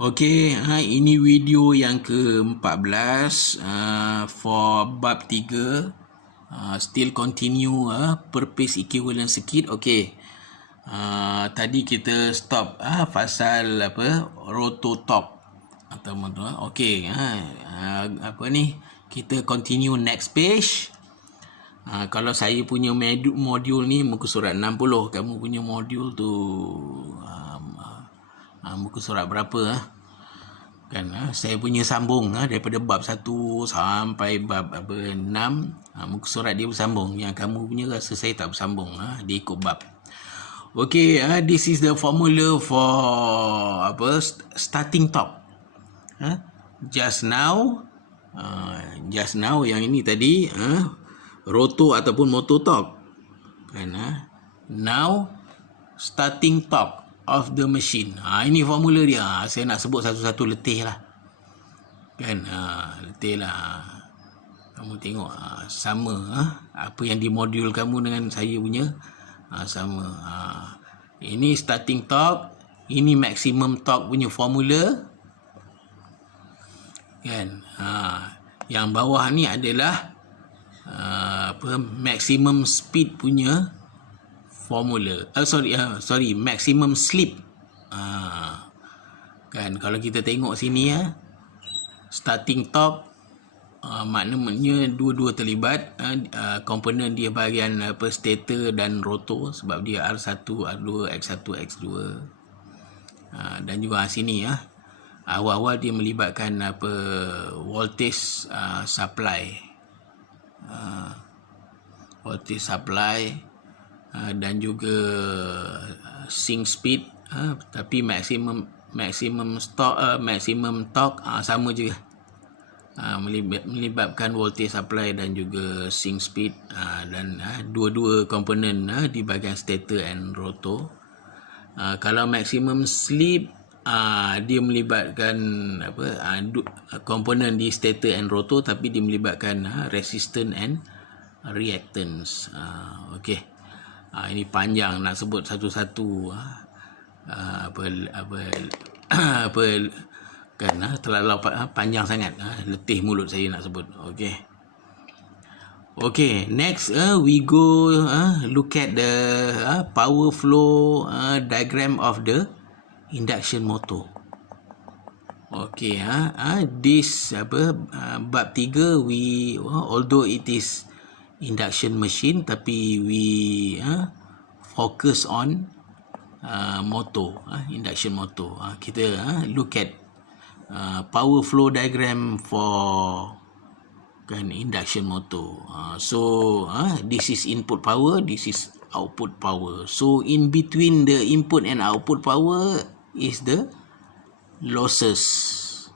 Okey, ini video yang ke-14 for bab 3. Still continue purpose equivalent sikit. Okey. Tadi kita stop pasal apa? Rototorque atau okey, apa ni? Kita continue next page. Kalau saya punya modul ni muka surat 60, kamu punya modul tu muka surat berapa kan? Saya punya sambung daripada bab 1 sampai bab 6, muka surat dia bersambung. Yang kamu punya rasa saya tak bersambung, dia ikut bab. Okay, this is the formula for starting torque. Just now yang ini tadi roto ataupun motor torque kan. Now starting torque of the machine. Ini formula dia. Saya nak sebut satu-satu letih lah kan. Letih lah. Kamu tengok sama apa yang di modul kamu dengan saya punya sama. Ini starting torque, ini maximum torque punya formula kan. Yang bawah ni adalah maximum speed punya formula. Maximum slip. Kan kalau kita tengok sini starting torque maknanya dua-dua terlibat. Komponen dia bahagian stator dan rotor sebab dia R1, R2, X1, X2. Dan juga sini awal-awal dia melibatkan voltage supply. Voltage supply dan juga sync speed, tapi maximum torque sama juga, melibatkan voltage supply dan juga sync speed, dan dua-dua komponen di bahagian stator and rotor. Kalau maximum slip, dia melibatkan komponen di stator and rotor, tapi dia melibatkan resistance and reactance. Okey. Ini panjang nak sebut satu-satu kan, terlalu panjang sangat, letih mulut saya nak sebut. Okay, next we go look at the power flow diagram of the induction motor. Okay, this bab 3 we although it is induction machine, tapi we focus on motor, induction motor. Kita look at power flow diagram for induction motor. So this is input power, this is output power. So in between the input and output power is the losses.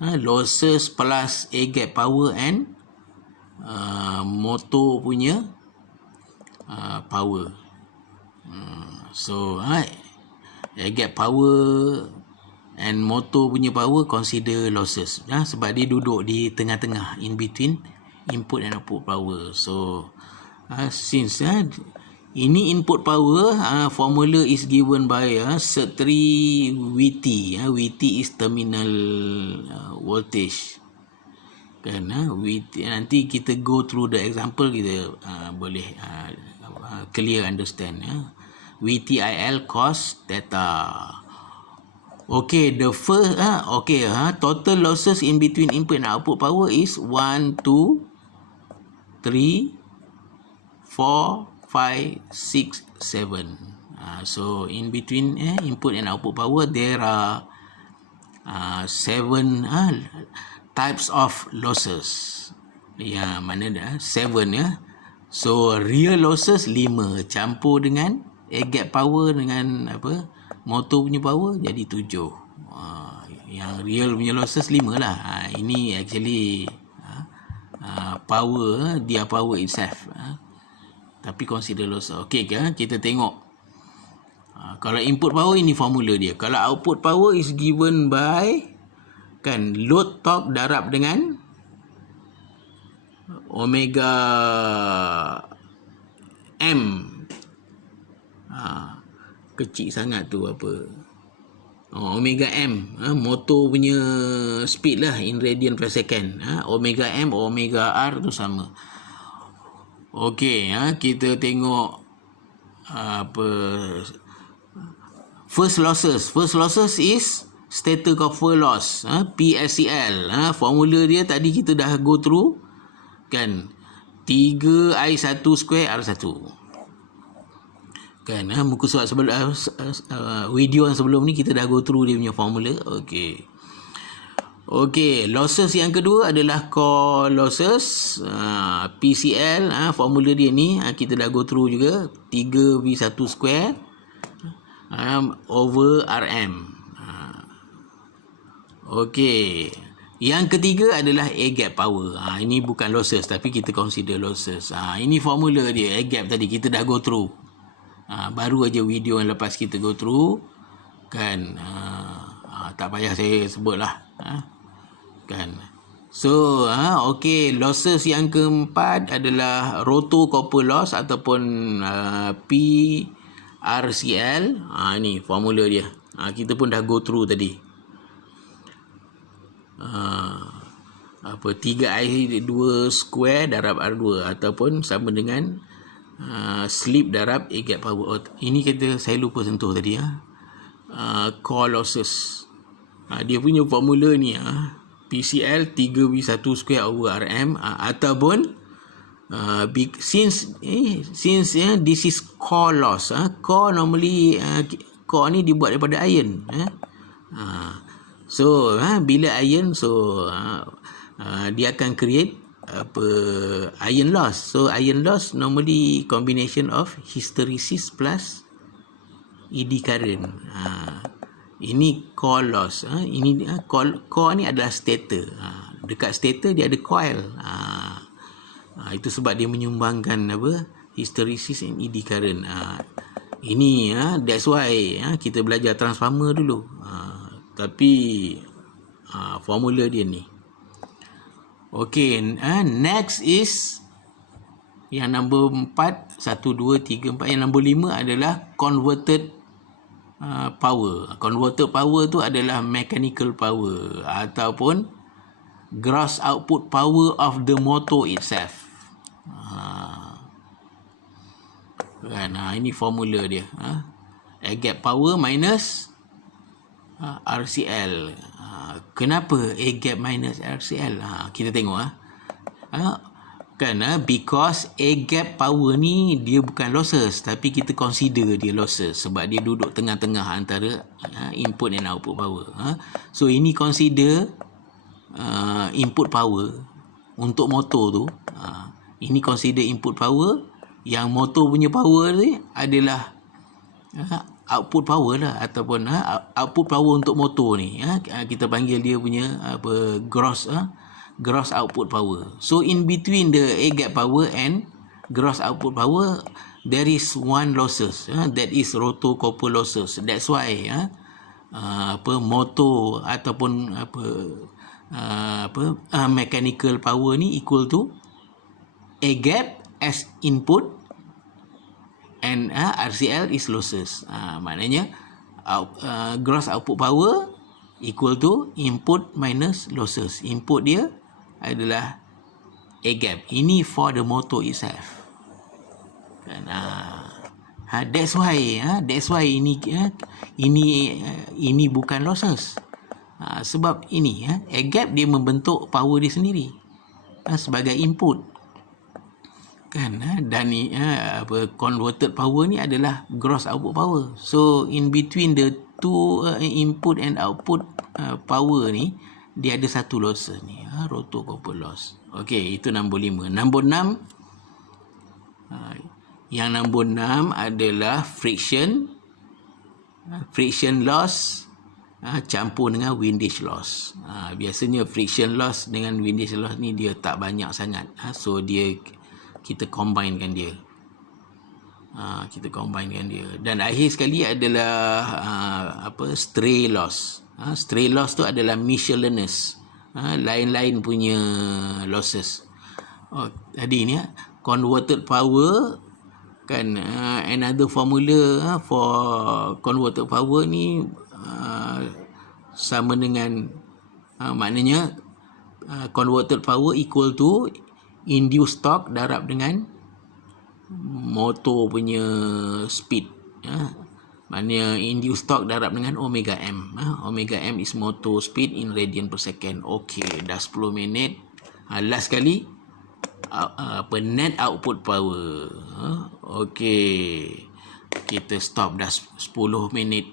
Losses plus air gap power and motor punya power. So air gap power and motor punya power consider losses, sebab dia duduk di tengah-tengah, in between input and output power. So since ini input power, formula is given by cert 3 VT. VT is terminal voltage kan. VT, nanti kita go through the example, kita boleh clear understand. VTIL cos theta. Okay, the first total losses in between input and output power is 1, 2, 3, 4, 5, 6, 7. So in between input and output power there are 7 types of losses. Mana dah 7 So real losses 5 campur dengan air gap power dengan motor punya power jadi 7. Yang real punya losses 5 lah. Ini actually power, dia power itself, tapi consider loss. Okey, kita tengok. Kalau input power ini formula dia. Kalau output power is given by load torque darab dengan omega m. Kecil sangat tu apa? Omega M, motor punya speed lah in radian per second. Omega M, omega R tu sama. Okey, kita tengok apa first losses is stator copper loss, PSCL. Formula dia tadi kita dah go through kan, 3I1 square R1 kan. Muka surat sebelum video yang sebelum ni kita dah go through dia punya formula. Okey, losses yang kedua adalah core losses, PCL. Formula dia ni kita dah go through juga, 3V1 square over RM. Okey, yang ketiga adalah air gap power. Ini bukan losses tapi kita consider losses. Ini formula dia, air gap tadi kita dah go through. Baru aja video yang lepas kita go through kan. Tak payah saya sebut lah kan. So okey, losses yang keempat adalah roto copper loss ataupun PRCL. Ni formula dia. Kita pun dah go through tadi. 3I2 square darab R2 ataupun sama dengan slip darab air gap power. Ini saya lupa sentuh tadi. Core losses, dia punya formula ni, PCL 3V1 square over RM, ataupun since this is core loss. Core normally core ni dibuat daripada iron. So bila iron, so dia akan create iron loss. So iron loss normally combination of hysteresis plus eddy current. Ini core loss. Ini core ni adalah stator. Dekat stator dia ada coil. Itu sebab dia menyumbangkan hysteresis and eddy current. Ini that's why kita belajar transformer dulu. Tapi formula dia ni. Okey, next is yang nombor 4, 1, 2, 3, 4. Yang nombor 5 adalah converted power. Converted power tu adalah mechanical power ataupun gross output power of the motor itself. Ini formula dia. Air gap power minus RCL. Kenapa air gap minus RCL? Kita tengok kan, because air gap power ni dia bukan losses tapi kita consider dia losses sebab dia duduk tengah-tengah antara input dan output power. So ini consider input power untuk motor tu. Ini consider input power, yang motor punya power ni adalah output power lah, ataupun output power untuk motor ni. Kita panggil dia punya gross output power. So in between the air gap power and gross output power there is one losses, that is roto copper losses. That's why motor ataupun mechanical power ni equal to air gap as input and RCL is losses. Maknanya gross output power equal to input minus losses. Input dia adalah air gap. Ini for the motor itself. That's why ini bukan losses. Sebab ini air gap dia membentuk power dia sendiri sebagai input. Dan converted power ni adalah gross output power. So in between the two input and output power ni dia ada satu losses ni, roto copper loss. Okey, itu nombor 5. Nombor 6, yang nombor 6 adalah friction loss campur dengan windage loss. Biasanya friction loss dengan windage loss ni dia tak banyak sangat. So kita combinekan dia. Dan akhir sekali adalah stray loss. Stray loss tu adalah miscellaneous, lain-lain punya losses. Tadi ni converted power kan, another formula for converted power ni sama dengan maknanya converted power equal to induced torque darab dengan motor punya speed. Maknanya induced torque darab dengan omega m. Omega m is motor speed in radian per second. Okey, dah 10 minit. Last sekali, net output power. Okey, kita stop dah 10 minit